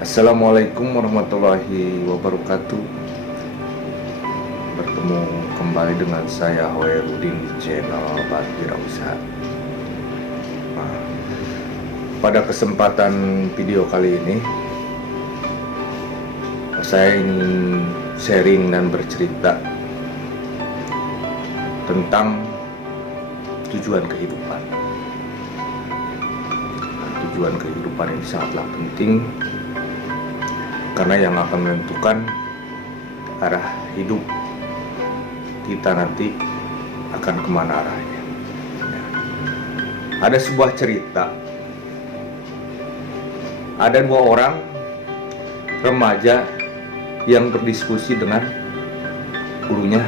Assalamualaikum warahmatullahi wabarakatuh. Bertemu kembali dengan saya Hoerudin di channel Wirausaha. Pada kesempatan video kali ini saya ingin sharing dan bercerita tentang tujuan kehidupan. Tujuan kehidupan ini sangatlah penting karena yang akan menentukan arah hidup kita nanti akan kemana arahnya. Ada sebuah cerita, ada dua orang remaja yang berdiskusi dengan gurunya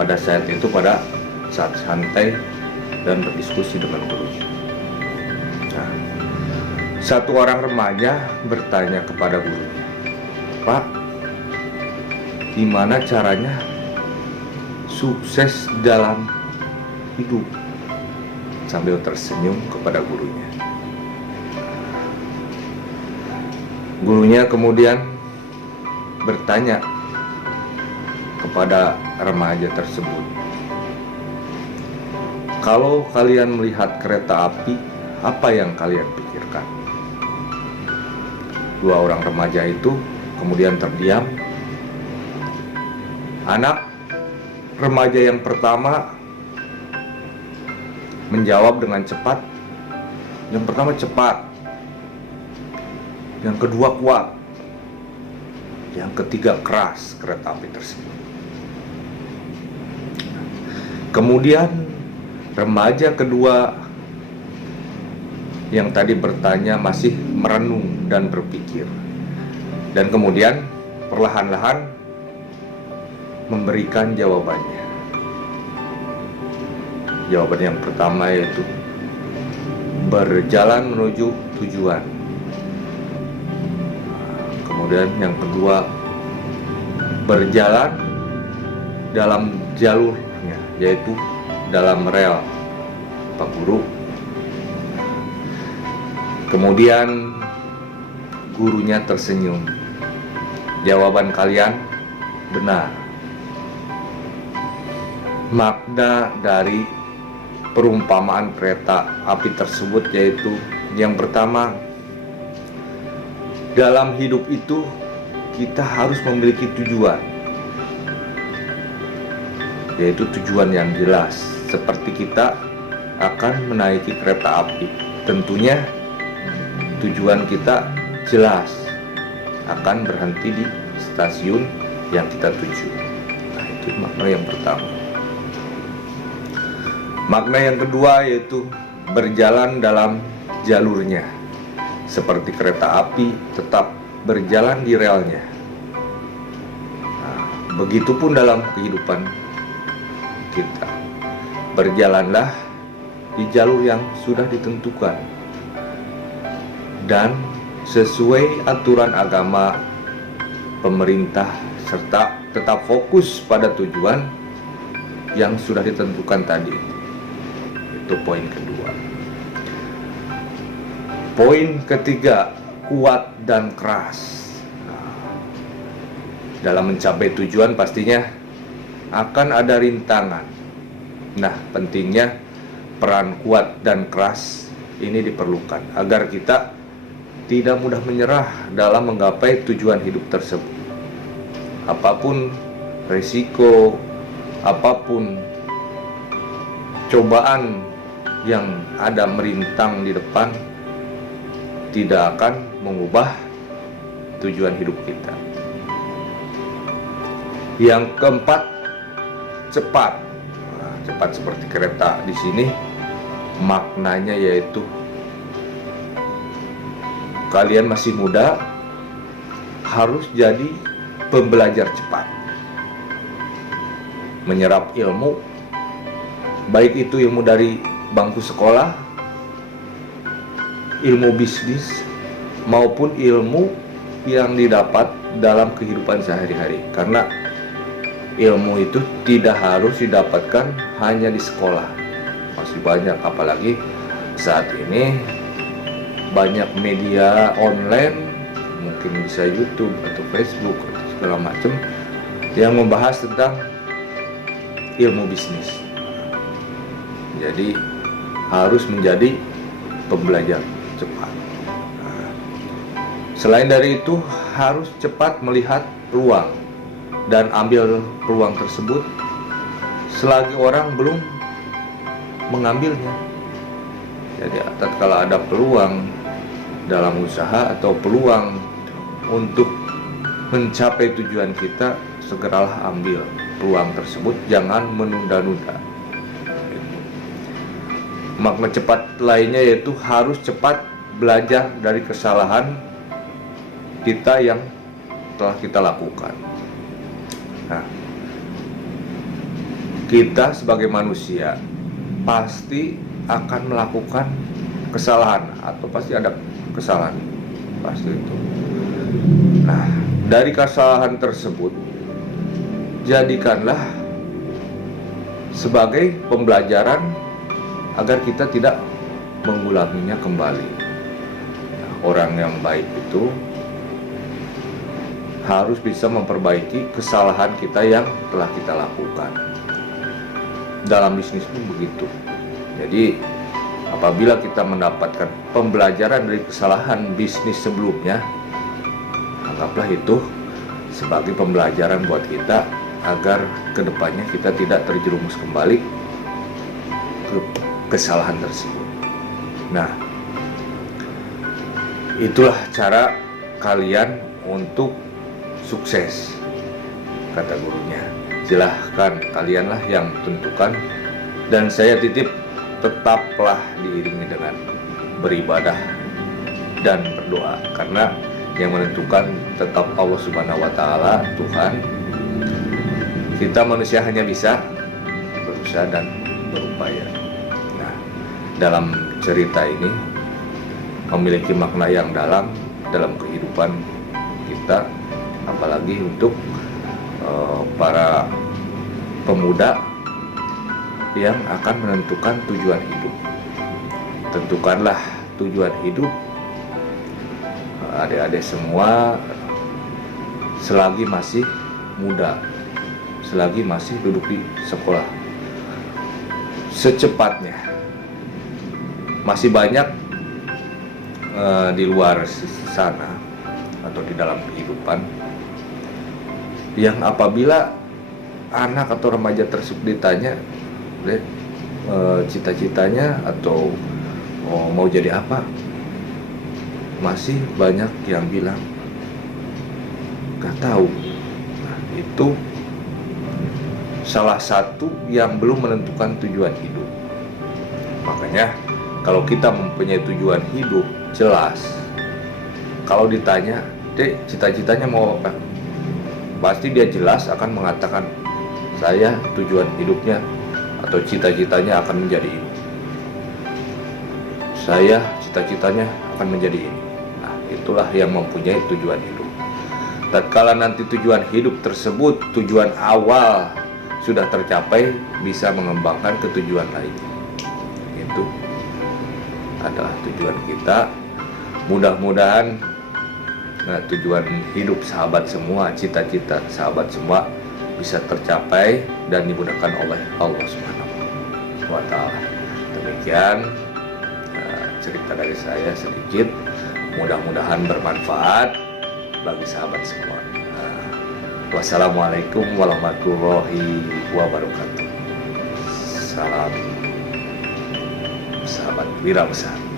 pada saat santai dan berdiskusi dengan gurunya. Satu orang remaja bertanya kepada gurunya, "Pak, gimana caranya sukses dalam hidup?" Sambil tersenyum kepada gurunya. Gurunya kemudian bertanya kepada remaja tersebut, "Kalau kalian melihat kereta api, apa yang kalian pikirkan?" Dua orang remaja itu kemudian terdiam. Anak remaja yang pertama menjawab dengan cepat. Yang pertama cepat, yang kedua kuat, yang ketiga keras kereta api tersebut. Kemudian remaja kedua yang tadi bertanya masih merenung dan berpikir, dan kemudian perlahan-lahan memberikan jawabannya. Jawaban yang pertama yaitu berjalan menuju tujuan. Kemudian yang kedua berjalan dalam jalurnya, yaitu dalam rel, Pak Guru. Kemudian gurunya tersenyum. "Jawaban kalian benar." Makna dari perumpamaan kereta api tersebut yaitu yang pertama, dalam hidup itu kita harus memiliki tujuan, yaitu tujuan yang jelas. Seperti kita akan menaiki kereta api, tentunya tujuan kita jelas, akan berhenti di stasiun yang kita tuju. Nah, itu makna yang pertama. Makna yang kedua yaitu berjalan dalam jalurnya. Seperti kereta api tetap berjalan di relnya. Nah, begitupun dalam kehidupan kita. Berjalanlah di jalur yang sudah ditentukan dan sesuai aturan agama, pemerintah, serta tetap fokus pada tujuan yang sudah ditentukan tadi. Itu poin kedua. Poin ketiga, kuat dan keras. Dalam mencapai tujuan pastinya akan ada rintangan. Nah, pentingnya peran kuat dan keras ini diperlukan agar kita tidak mudah menyerah dalam menggapai tujuan hidup tersebut. Apapun risiko, apapun cobaan yang ada merintang di depan, tidak akan mengubah tujuan hidup kita. Yang keempat, cepat. Nah, cepat seperti kereta di sini maknanya yaitu kalian masih muda, harus jadi pembelajar cepat, menyerap ilmu, baik itu ilmu dari bangku sekolah, ilmu bisnis, maupun ilmu yang didapat dalam kehidupan sehari-hari. Karena ilmu itu tidak harus didapatkan hanya di sekolah, masih banyak, apalagi saat ini banyak media online mungkin bisa YouTube atau Facebook atau segala macam yang membahas tentang ilmu bisnis. Jadi harus menjadi pembelajar cepat. Selain dari itu, harus cepat melihat peluang dan ambil peluang tersebut selagi orang belum mengambilnya. Jadi tatkala ada peluang dalam usaha atau peluang untuk mencapai tujuan kita, segeralah ambil peluang tersebut, jangan menunda-nunda. Makna cepat lainnya yaitu harus cepat belajar dari kesalahan kita yang telah kita lakukan. Nah, kita sebagai manusia pasti akan melakukan kesalahan atau pasti ada kesalahan, pasti itu. Nah, dari kesalahan tersebut jadikanlah sebagai pembelajaran agar kita tidak mengulanginya kembali. Nah, orang yang baik itu harus bisa memperbaiki kesalahan kita yang telah kita lakukan. Dalam bisnis pun begitu. Jadi apabila kita mendapatkan pembelajaran dari kesalahan bisnis sebelumnya, anggaplah itu sebagai pembelajaran buat kita agar kedepannya kita tidak terjerumus kembali ke kesalahan tersebut. Nah, itulah cara kalian untuk sukses, kata gurunya. Silahkan kalianlah yang tentukan, dan saya titip tetaplah diiringi dengan beribadah dan berdoa, karena yang menentukan tetap Allah Subhanahu wa Ta'ala, Tuhan. Kita manusia hanya bisa berusaha dan berupaya. Nah, dalam cerita ini memiliki makna yang dalam kehidupan kita, apalagi untuk para pemuda yang akan menentukan tujuan hidup. Tentukanlah tujuan hidup adik-adik semua selagi masih muda, selagi masih duduk di sekolah. Secepatnya, masih banyak di luar sana atau di dalam kehidupan yang apabila anak atau remaja tersebut ditanya cita-citanya atau mau jadi apa, masih banyak yang bilang gak tahu. Nah, itu salah satu yang belum menentukan tujuan hidup. Makanya kalau kita mempunyai tujuan hidup jelas, kalau ditanya, "Dek, cita-citanya mau apa?" pasti dia jelas akan mengatakan, "Saya tujuan hidupnya atau cita-citanya akan menjadi ini. Saya cita-citanya akan menjadi ini." Nah, itulah yang mempunyai tujuan hidup. Tatkala nanti tujuan hidup tersebut, tujuan awal sudah tercapai, bisa mengembangkan ke tujuan lain. Itu adalah tujuan kita. Mudah-mudahan tujuan hidup sahabat semua, cita-cita sahabat semua bisa tercapai dan dimudahkan oleh Allah Subhanahu wa Ta'ala. Demikian cerita dari saya sedikit, mudah-mudahan bermanfaat bagi sahabat semua. Wassalamualaikum warahmatullahi wabarakatuh. Salam sahabat wirausaha.